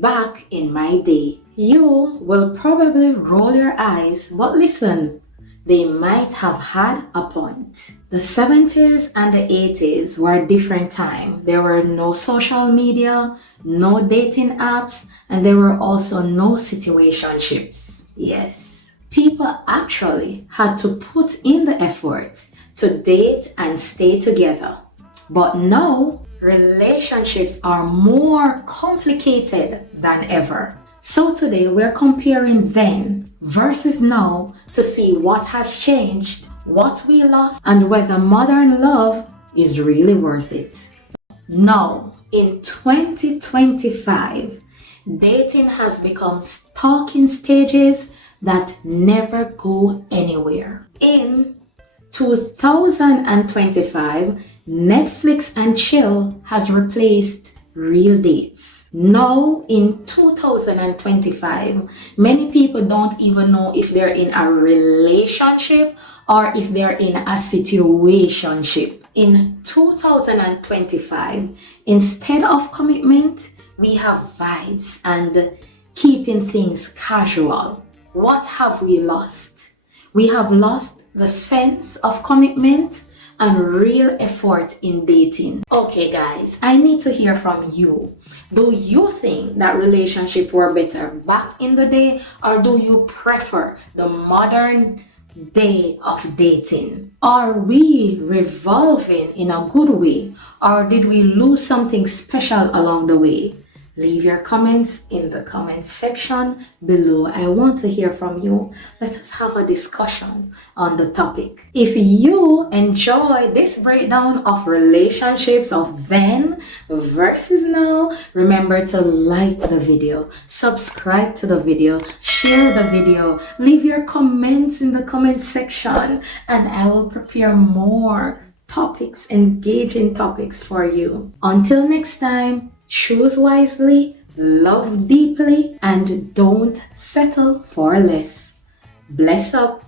Back in my day, you will probably roll your eyes, but listen, they might have had a point. The 70s and the 80s were a different time. There were no social media, no dating apps, and there were also no situationships. Yes. People actually had to put in the effort to date and stay together. But now, relationships are more complicated than ever. So today we're comparing then versus now to see what has changed, what we lost, and whether modern love is really worth it. Now, in 2025, dating has become stalking stages that never go anywhere. In 2025, Netflix and chill has replaced real dates. Now, in 2025, many people don't even know if they're in a relationship or if they're in a situationship. In 2025, instead of commitment, we have vibes and keeping things casual. What have we lost? We have lost the sense of commitment and real effort in dating. Okay guys, I need to hear from you. Do you think that relationships were better back in the day, or do you prefer the modern day of dating? Are we revolving in a good way, or did we lose something special along the way? Leave your comments in the comment section below. I want to hear from you. Let us have a discussion on the topic. If you enjoy this breakdown of relationships of then versus now, remember to like the video, subscribe to the video, share the video, leave your comments in the comment section, and I will prepare more topics, engaging topics for you. Until next time, choose wisely, love deeply, and don't settle for less. Bless up.